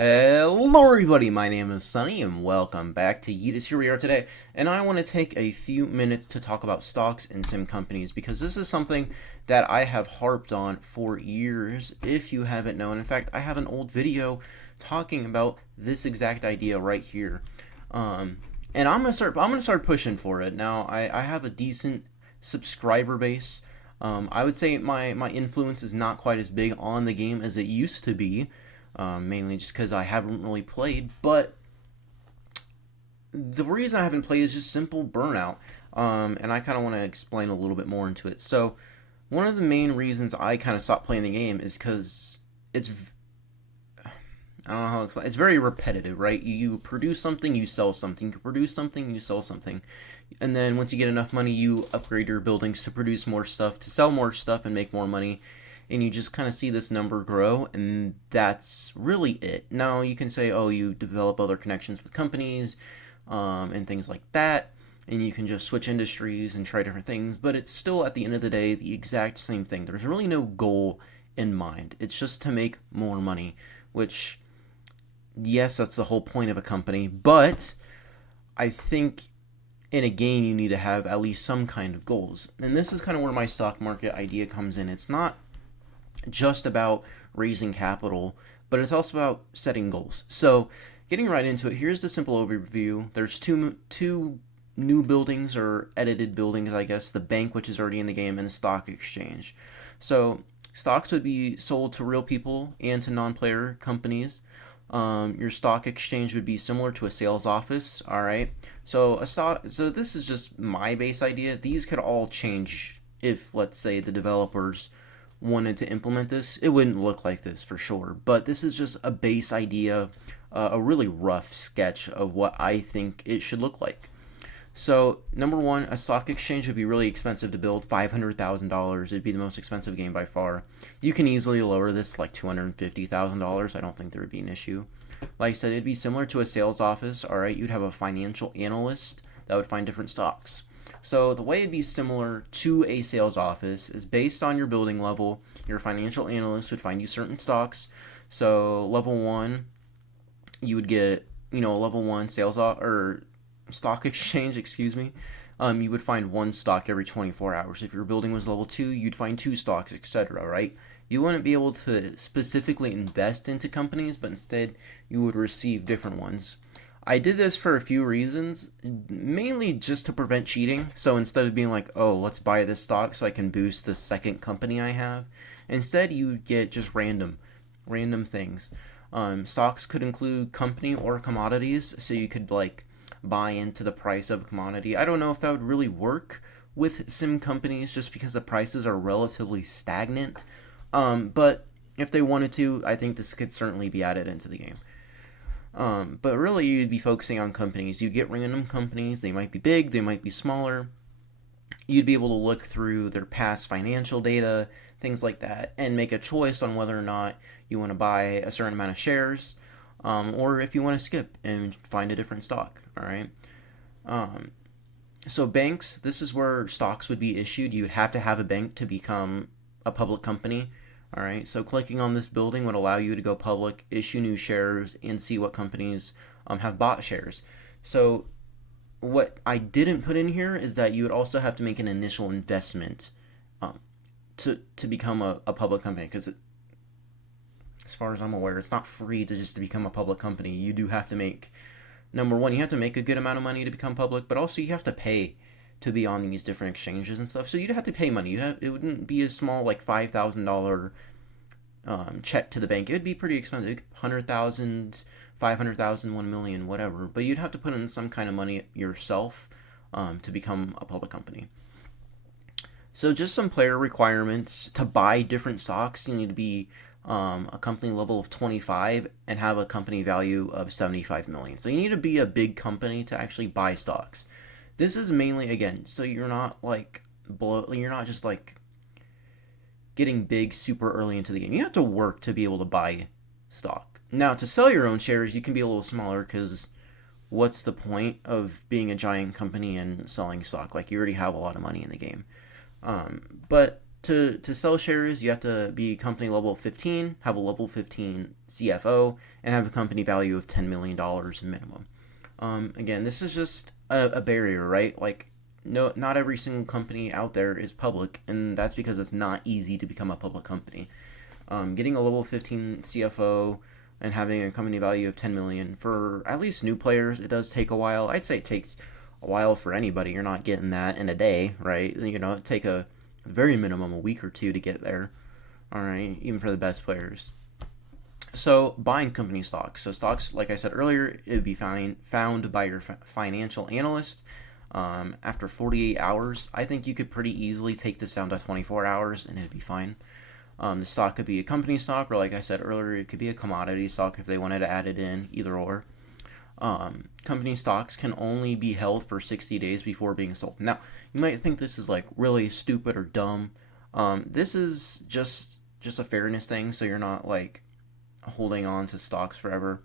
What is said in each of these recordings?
Hello everybody, my name is Sunny and welcome back to Yeetus. Here we are today, and I want to take a few minutes to talk about stocks and sim companies because this is something that I have harped on for years, if you haven't known. In fact, I have an old video talking about this exact idea right here. And I'm gonna start pushing for it. Now I have a decent subscriber base. I would say my influence is not quite as big on the game as it used to be, mainly just because I haven't really played. But the reason I haven't played is just simple burnout, and I kind of want to explain a little bit more into it. So, one of the main reasons I kind of stopped playing the game is because it's I don't know how to explain. It's very repetitive, right? You produce something, you sell something. You produce something, you sell something, and then once you get enough money, you upgrade your buildings to produce more stuff, to sell more stuff, and make more money. And you just kind of see this number grow, and that's really it. Now you can say, oh, you develop other connections with companies, and things like that, and you can just switch industries and try different things. But it's still at the end of the day the exact same thing. There's really no goal in mind. It's just to make more money, which yes, that's the whole point of a company, but I think in a game you need to have at least some kind of goals. And this is kind of where my stock market idea comes in. It's not just about raising capital, but it's also about setting goals. So, getting right into it, here's the simple overview. There's two new buildings or edited buildings, I guess, the bank, which is already in the game, and the stock exchange. So, stocks would be sold to real people and to non-player companies. Your stock exchange would be similar to a sales office. All right. So this is just my base idea. These could all change if, let's say, the developers wanted to implement this. It wouldn't look like this for sure, but this is just a base idea, a really rough sketch of what I think it should look like. So, number one, a stock exchange would be really expensive to build, $500,000. It'd be the most expensive game by far. You can easily lower this to like $250,000. I don't think there would be an issue. Like I said, it'd be similar to a sales office. All right, you'd have a financial analyst that would find different stocks. So, the way it'd be similar to a sales office is based on your building level. Your financial analyst would find you certain stocks. So, level one, you would get, a level one or stock exchange, excuse me. You would find one stock every 24 hours. If your building was level 2, you'd find two stocks, etc., right? You wouldn't be able to specifically invest into companies, but instead you would receive different ones. I did this for a few reasons, mainly just to prevent cheating. So instead of being like, oh, let's buy this stock so I can boost the second company I have, instead you get just random things. Stocks could include company or commodities, so you could like buy into the price of a commodity. I don't know if that would really work with sim companies just because the prices are relatively stagnant. But if they wanted to, I think this could certainly be added into the game. But really, you'd be focusing on companies. You get random companies. They might be big, they might be smaller. You'd be able to look through their past financial data, things like that, and make a choice on whether or not you want to buy a certain amount of shares, or if you want to skip and find a different stock. All right. Um, so banks, this is where stocks would be issued. You would have to have a bank to become a public company. All right. So clicking on this building would allow you to go public, issue new shares, and see what companies have bought shares. So what I didn't put in here is that you would also have to make an initial investment, um, to become a public company, because as far as I'm aware, it's not free to become a public company. You do have to make, number one, you have to make a good amount of money to become public, but also you have to pay to be on these different exchanges and stuff. So you'd have to pay money. It wouldn't be a small like $5,000 check to the bank. It would be pretty expensive, 100,000, 500,000, 1 million, whatever. But you'd have to put in some kind of money yourself, to become a public company. So just some player requirements to buy different stocks. You need to be, a company level of 25 and have a company value of 75 million. So you need to be a big company to actually buy stocks. This is mainly, again, so you're not like you're not just like getting big super early into the game. You have to work to be able to buy stock. Now, to sell your own shares, you can be a little smaller because what's the point of being a giant company and selling stock? Like, you already have a lot of money in the game. But to sell shares, you have to be company level 15, have a level 15 CFO, and have a company value of $10 million minimum. Again, this is just a barrier, right? Like, no, not every single company out there is public, and that's because it's not easy to become a public company. Getting a level 15 CFO and having a company value of 10 million for at least new players, it does take a while. I'd say it takes a while for anybody. You're not getting that in a day, right? It take a very minimum a week or two to get there. All right, even for the best players. So buying company stocks. So stocks, like I said earlier, it would be found by your financial analyst. After 48 hours, I think you could pretty easily take this down to 24 hours and it'd be fine. The stock could be a company stock, or like I said earlier, it could be a commodity stock if they wanted to add it in, either or. Company stocks can only be held for 60 days before being sold. Now, you might think this is like really stupid or dumb. This is just a fairness thing, so you're not like holding on to stocks forever.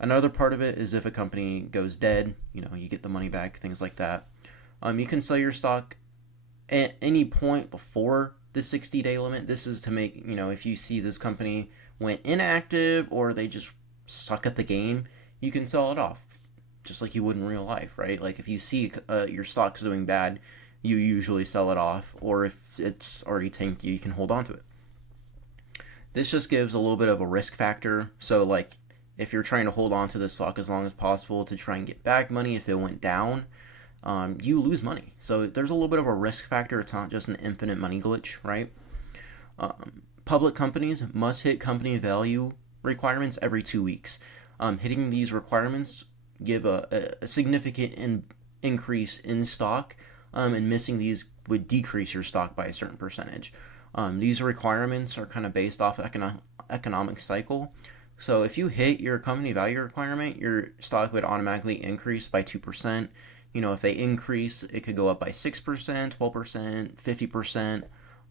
Another part of it is if a company goes dead, you get the money back, things like that. You can sell your stock at any point before the 60-day limit. This is to make, if you see this company went inactive or they just suck at the game, you can sell it off, just like you would in real life, right? Like if you see your stock's doing bad, you usually sell it off, or if it's already tanked, you can hold on to it. This just gives a little bit of a risk factor. So like if you're trying to hold on to the stock as long as possible to try and get back money if it went down, you lose money. So there's a little bit of a risk factor. It's not just an infinite money glitch, right? Public companies must hit company value requirements every 2 weeks. Hitting these requirements give a significant increase in stock, and missing these would decrease your stock by a certain percentage. These requirements are kind of based off economic cycle. So if you hit your company value requirement, your stock would automatically increase by 2%. If they increase, it could go up by 6%, 12%, 50%,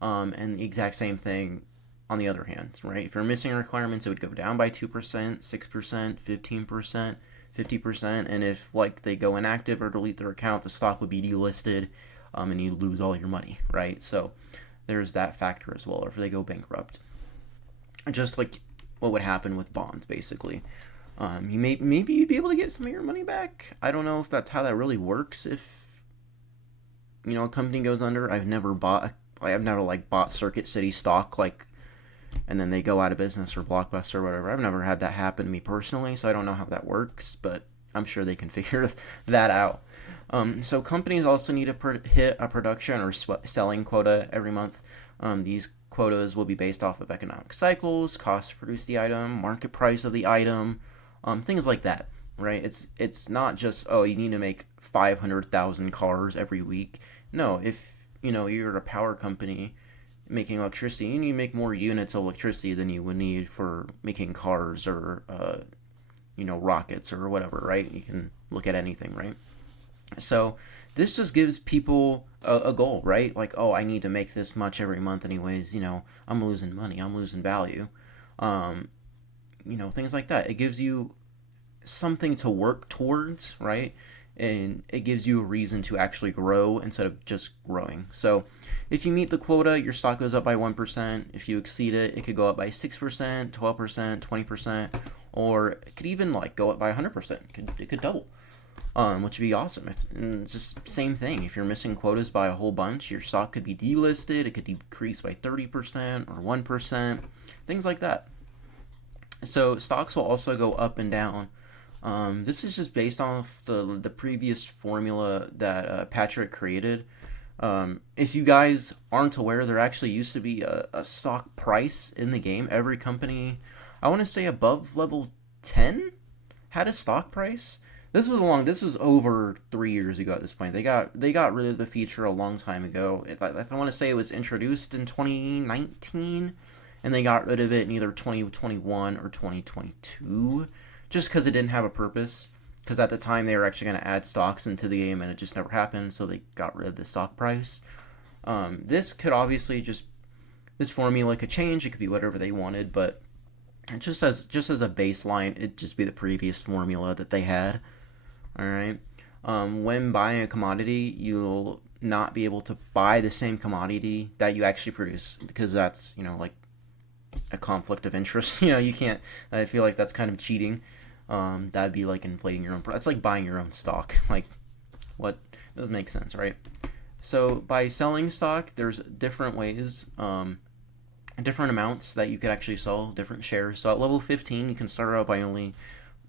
and the exact same thing on the other hand, right? If you're missing requirements, it would go down by 2%, 6%, 15%, 50%, and if like they go inactive or delete their account, the stock would be delisted, and you lose all your money, right? So there's that factor as well, or if they go bankrupt. Just like what would happen with bonds, basically. Maybe you'd be able to get some of your money back. I don't know if that's how that really works. If a company goes under, I've never bought Circuit City stock, like, and then they go out of business, or Blockbuster or whatever. I've never had that happen to me personally, so I don't know how that works, but I'm sure they can figure that out. So companies also need to hit a production or selling quota every month. These quotas will be based off of economic cycles, cost to produce the item, market price of the item, things like that, right? It's not just, you need to make 500,000 cars every week. No, if you're a power company making electricity, you need to make more units of electricity than you would need for making cars or rockets or whatever, right? You can look at anything, right? So this just gives people a goal, right? Like, I need to make this much every month anyways, I'm losing money, I'm losing value. Things like that. It gives you something to work towards, right? And it gives you a reason to actually grow instead of just growing. So if you meet the quota, your stock goes up by 1%. If you exceed it, it could go up by 6%, 12%, 20%, or it could even go up by 100%. It could double. Which would be awesome. And it's just same thing. If you're missing quotas by a whole bunch, your stock could be delisted. It could decrease by 30% or 1%, things like that. So stocks will also go up and down. This is just based off the previous formula that Patrick created. If you guys aren't aware, there actually used to be a stock price in the game. Every company, I want to say above level 10, had a stock price. This was over 3 years ago at this point. They got rid of the feature a long time ago. I want to say it was introduced in 2019, and they got rid of it in either 2021 or 2022, just because it didn't have a purpose. Because at the time they were actually going to add stocks into the game, and it just never happened, so they got rid of the stock price. This could obviously this formula could change. It could be whatever they wanted, but just as a baseline, it'd just be the previous formula that they had. All right. When buying a commodity, you'll not be able to buy the same commodity that you actually produce, because that's, like a conflict of interest. You can't. I feel like that's kind of cheating. That'd be like inflating your own. That's like buying your own stock. Like, what doesn't make sense, right? So by selling stock, there's different ways, different amounts that you could actually sell, different shares. So at level 15, you can start out by only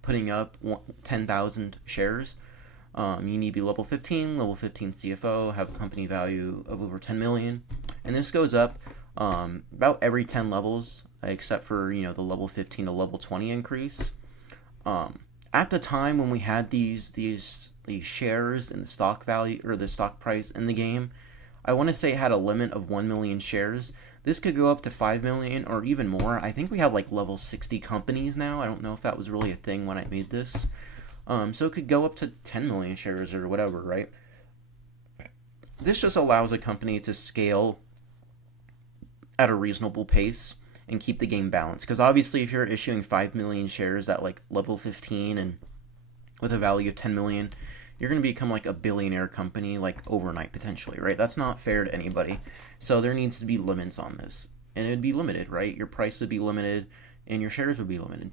putting up 10,000 shares. You need to be level 15, level 15 CFO, have a company value of over 10 million, and this goes up about every 10 levels, except for the level 15 to level 20 increase. At the time when we had these shares in the stock value or the stock price in the game, I want to say it had a limit of 1 million shares. This could go up to 5 million or even more. I think we have like level 60 companies now. I don't know if that was really a thing when I made this. So it could go up to 10 million shares or whatever, right? This just allows a company to scale at a reasonable pace and keep the game balanced. Because obviously, if you're issuing 5 million shares at like level 15 and with a value of 10 million, you're going to become like a billionaire company like overnight potentially, right? That's not fair to anybody. So there needs to be limits on this. And it'd be limited, right? Your price would be limited and your shares would be limited.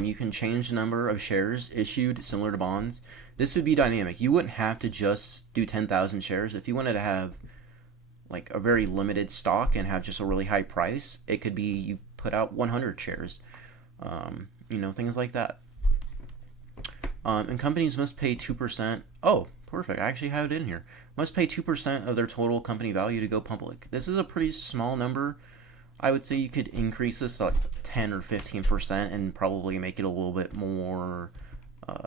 You can change the number of shares issued similar to bonds. This would be dynamic. You wouldn't have to just do 10,000 shares. If you wanted to have like a very limited stock and have just a really high price, it could be you put out 100 shares. Things like that. And companies must pay 2%. Oh, perfect. I actually have it in here. Must pay 2% of their total company value to go public. This is a pretty small number. I would say you could increase this to like 10 or 15% and probably make it a little bit more,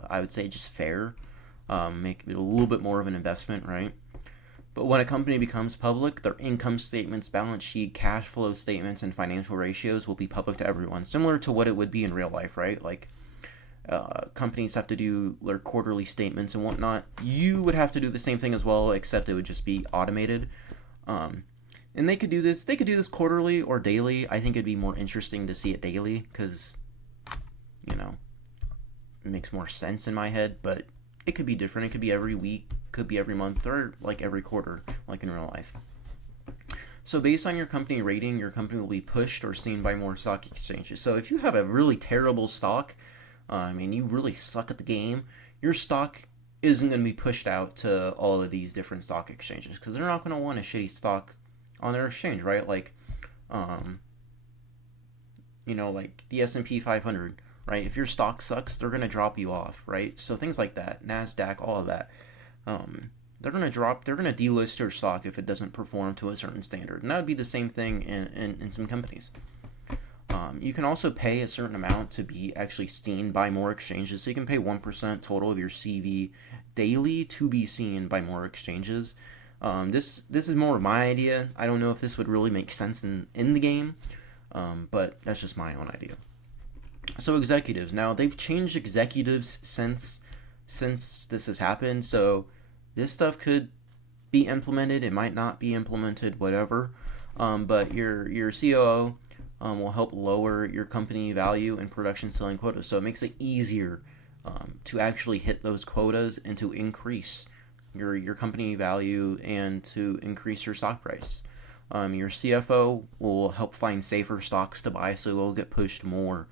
I would say, just fair. Make it a little bit more of an investment, right? But when a company becomes public, their income statements, balance sheet, cash flow statements, and financial ratios will be public to everyone, similar to what it would be in real life, right? Like, companies have to do their quarterly statements and whatnot. You would have to do the same thing as well, except it would just be automated. And they could do this. They could do this quarterly or daily. I think it'd be more interesting to see it daily because, it makes more sense in my head. But it could be different. It could be every week, could be every month, or like every quarter, like in real life. So based on your company rating, your company will be pushed or seen by more stock exchanges. So if you have a really terrible stock, you really suck at the game, your stock isn't going to be pushed out to all of these different stock exchanges because they're not going to want a shitty stock on their exchange, right? Like, like the S&P 500, right? If your stock sucks, they're going to drop you off, right? So things like that, NASDAQ, all of that. They're going to delist your stock if it doesn't perform to a certain standard. And that would be the same thing in some companies. You can also pay a certain amount to be actually seen by more exchanges. So you can pay 1% total of your CV daily to be seen by more exchanges. This is more of my idea. I don't know if this would really make sense in the game, but that's just my own idea. So executives. Now, they've changed executives since this has happened, so this stuff could be implemented. It might not be implemented, whatever. But your COO will help lower your company value and production selling quotas. So it makes it easier to actually hit those quotas and to increase your company value and to increase your stock price. Your CFO will help find safer stocks to buy, so it'll get pushed more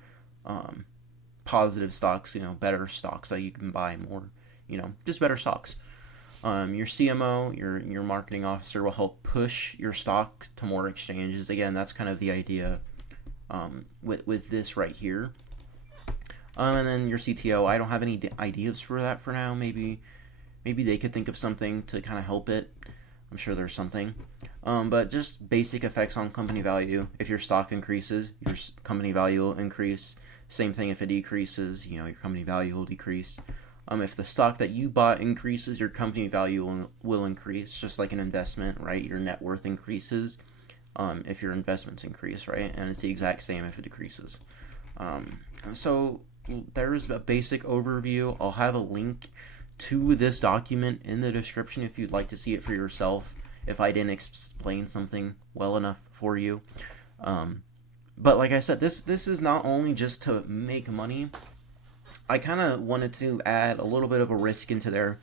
positive stocks, better stocks that you can buy more, just better stocks. Your CMO, your marketing officer will help push your stock to more exchanges. Again, that's kind of the idea with this right here. And then your CTO, I don't have any ideas for that for now. Maybe they could think of something to kind of help it. I'm sure there's something. But just basic effects on company value. If your stock increases, your company value will increase. Same thing if it decreases, your company value will decrease. If the stock that you bought increases, your company value will increase, just like an investment, right? Your net worth increases if your investments increase, right? And it's the exact same if it decreases. So there's a basic overview. I'll have a link to this document in the description if you'd like to see it for yourself, if I didn't explain something well enough for you. But like I said, this is not only just to make money. I kind of wanted to add a little bit of a risk into there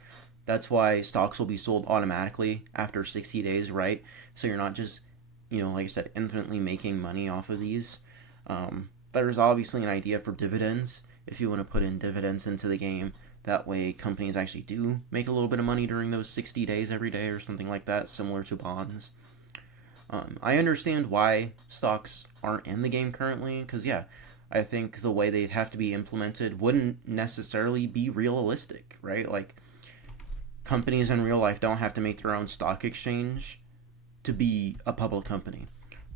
That's why stocks will be sold automatically after 60 days, right? So you're not just, like I said, infinitely making money off of these. There's obviously an idea for dividends if you want to put in dividends into the game. That way, companies actually do make a little bit of money during those 60 days every day or something like that, similar to bonds. I understand why stocks aren't in the game currently, because, yeah, I think the way they'd have to be implemented wouldn't necessarily be realistic, right? Like, companies in real life don't have to make their own stock exchange to be a public company.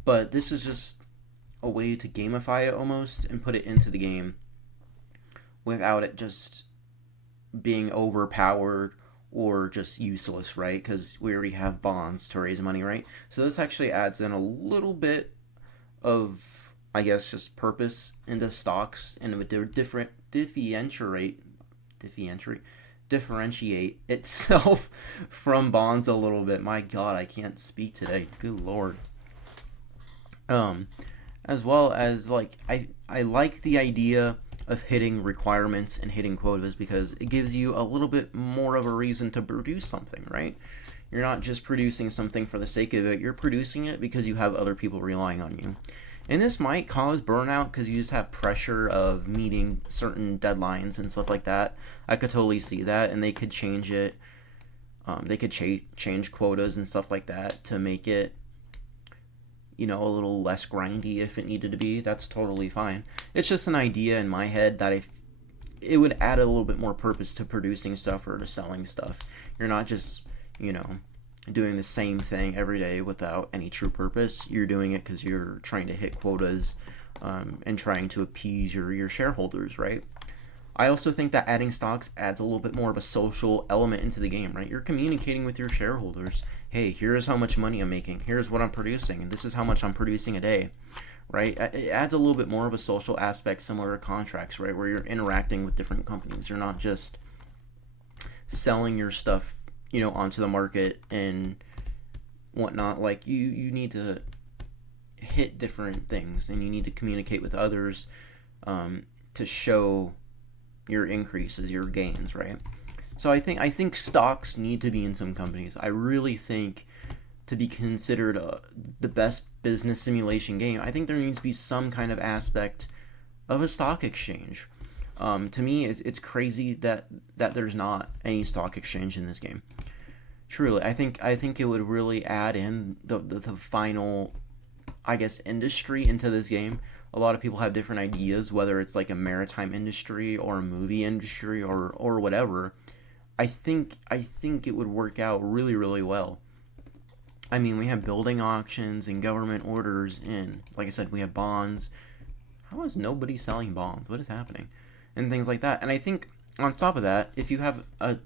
But this is just a way to gamify it almost and put it into the game without it just being overpowered or just useless, right? Because we already have bonds to raise money, right? So this actually adds in a little bit of, I guess, just purpose into stocks and a different differentiate itself from bonds a little bit. My God, I can't speak today. Good Lord. As well as like I like the idea of hitting requirements and hitting quotas because it gives you a little bit more of a reason to produce something, right? You're not just producing something for the sake of it. You're producing it because you have other people relying on you. And this might cause burnout because you just have pressure of meeting certain deadlines and stuff like that. I could totally see that, and they could change it. They could change quotas and stuff like that to make it, a little less grindy if it needed to be. That's totally fine. It's just an idea in my head that if it would add a little bit more purpose to producing stuff or to selling stuff. You're not just, doing the same thing every day without any true purpose. You're doing it because you're trying to hit quotas and trying to appease your shareholders, right? I also think that adding stocks adds a little bit more of a social element into the game, right? You're communicating with your shareholders. Hey, here's how much money I'm making. Here's what I'm producing. And this is how much I'm producing a day, right? It adds a little bit more of a social aspect similar to contracts, right? Where you're interacting with different companies. You're not just selling your stuff, onto the market and whatnot. Like, you need to hit different things and you need to communicate with others to show your increases, your gains, right? So I think stocks need to be in some companies. I really think to be considered the best business simulation game, I think there needs to be some kind of aspect of a stock exchange. To me, it's crazy that there's not any stock exchange in this game. Truly, I think it would really add in the final, I guess, industry into this game. A lot of people have different ideas, whether it's like a maritime industry or a movie industry or whatever. I think it would work out really, really well. I mean, we have building auctions and government orders, and like I said, we have bonds. How is nobody selling bonds? What is happening? And things like that. And I think on top of that, if you have a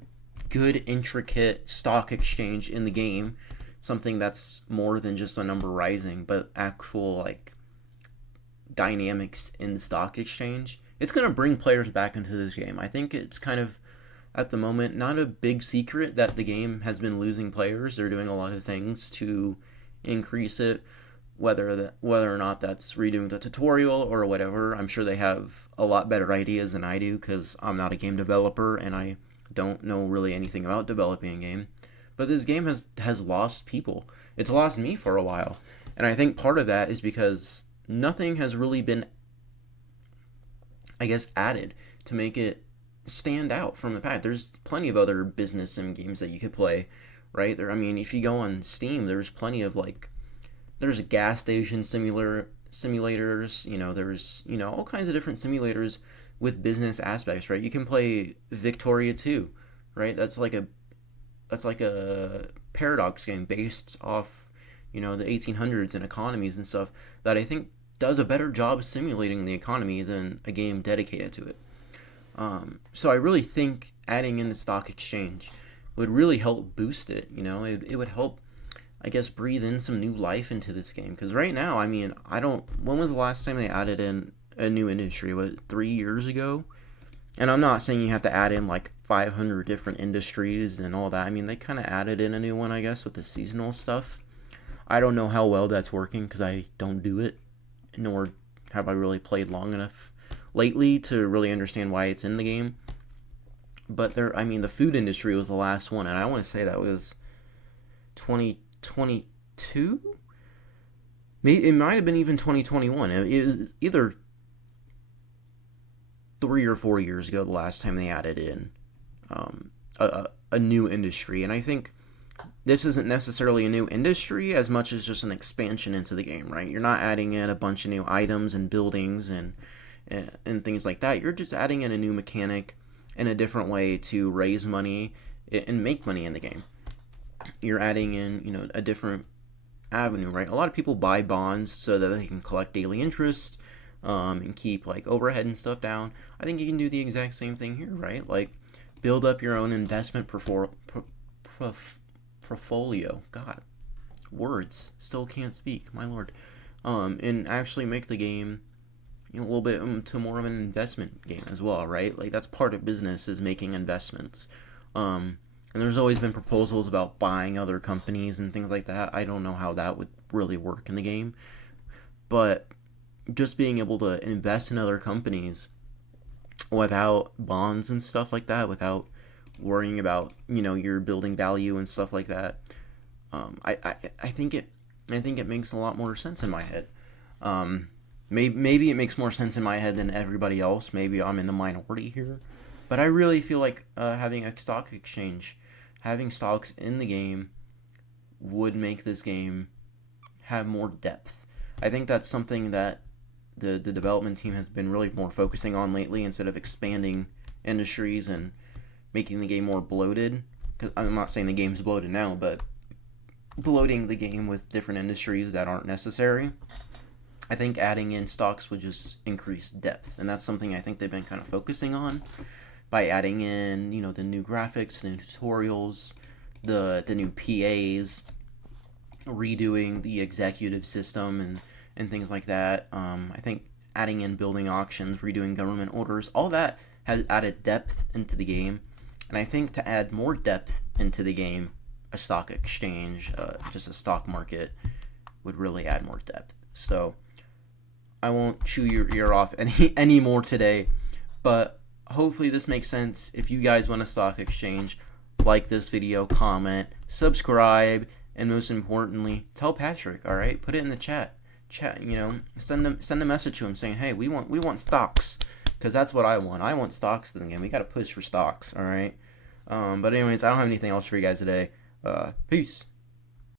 good, intricate stock exchange in the game, something that's more than just a number rising, but actual like dynamics in the stock exchange, it's going to bring players back into this game. I think it's kind of, at the moment, not a big secret that the game has been losing players. They're doing a lot of things to increase it, whether or not that's redoing the tutorial or whatever. I'm sure they have a lot better ideas than I do because I'm not a game developer and I don't know really anything about developing a game. But this game has lost people. It's lost me for a while. And I think part of that is because nothing has really been, I guess, added to make it stand out from the pack. There's plenty of other business sim games that you could play, right? I mean, if you go on Steam, there's plenty of there's a gas station simulators, there's, all kinds of different simulators with business aspects, right? You can play Victoria 2, right? That's like a paradox game based off, the 1800s and economies and stuff that I think does a better job simulating the economy than a game dedicated to it. So I really think adding in the stock exchange would really help boost it. It would help, I guess, breathe in some new life into this game. Because right now, I mean, when was the last time they added in a new industry? Was it 3 years ago? And I'm not saying you have to add in like 500 different industries and all that. I mean, they kind of added in a new one, I guess, with the seasonal stuff. I don't know how well that's working because I don't do it, nor have I really played long enough lately to really understand why it's in the game. But I mean, the food industry was the last one, and I want to say that was 2022. Maybe it might have been even 2021. It was either 3 or 4 years ago the last time they added in a new industry, and I think this isn't necessarily a new industry as much as just an expansion into the game, right? You're not adding in a bunch of new items and buildings and things like that. You're just adding in a new mechanic and a different way to raise money and make money in the game. You're adding in, a different avenue, right? A lot of people buy bonds so that they can collect daily interest, and keep like overhead and stuff down. I think you can do the exact same thing here, right? Like build up your own investment portfolio. God, words still can't speak. My lord. And actually make the game a little bit to more of an investment game as well, right? Like that's part of business is making investments. And there's always been proposals about buying other companies and things like that. I don't know how that would really work in the game, but just being able to invest in other companies without bonds and stuff like that, without worrying about your building value and stuff like that. I think it makes a lot more sense in my head. Maybe it makes more sense in my head than everybody else. Maybe I'm in the minority here, but I really feel like having a stock exchange, having stocks in the game, would make this game have more depth. I think that's something that the development team has been really more focusing on lately instead of expanding industries and making the game more bloated. Because I'm not saying the game's bloated now, but bloating the game with different industries that aren't necessary. I think adding in stocks would just increase depth, and that's something I think they've been kind of focusing on by adding in, the new graphics, the new tutorials, the new PAs, redoing the executive system and things like that. I think adding in building auctions, redoing government orders, all that has added depth into the game. And I think to add more depth into the game, a stock exchange, just a stock market, would really add more depth. So I won't chew your ear off any more today, but hopefully this makes sense. If you guys want a stock exchange, like this video, comment, subscribe, and most importantly, tell Patrick. All right, put it in the chat. Send a message to him saying, hey, we want stocks, because that's what I want. I want stocks in the game. We got to push for stocks. All right. But anyways, I don't have anything else for you guys today. Peace.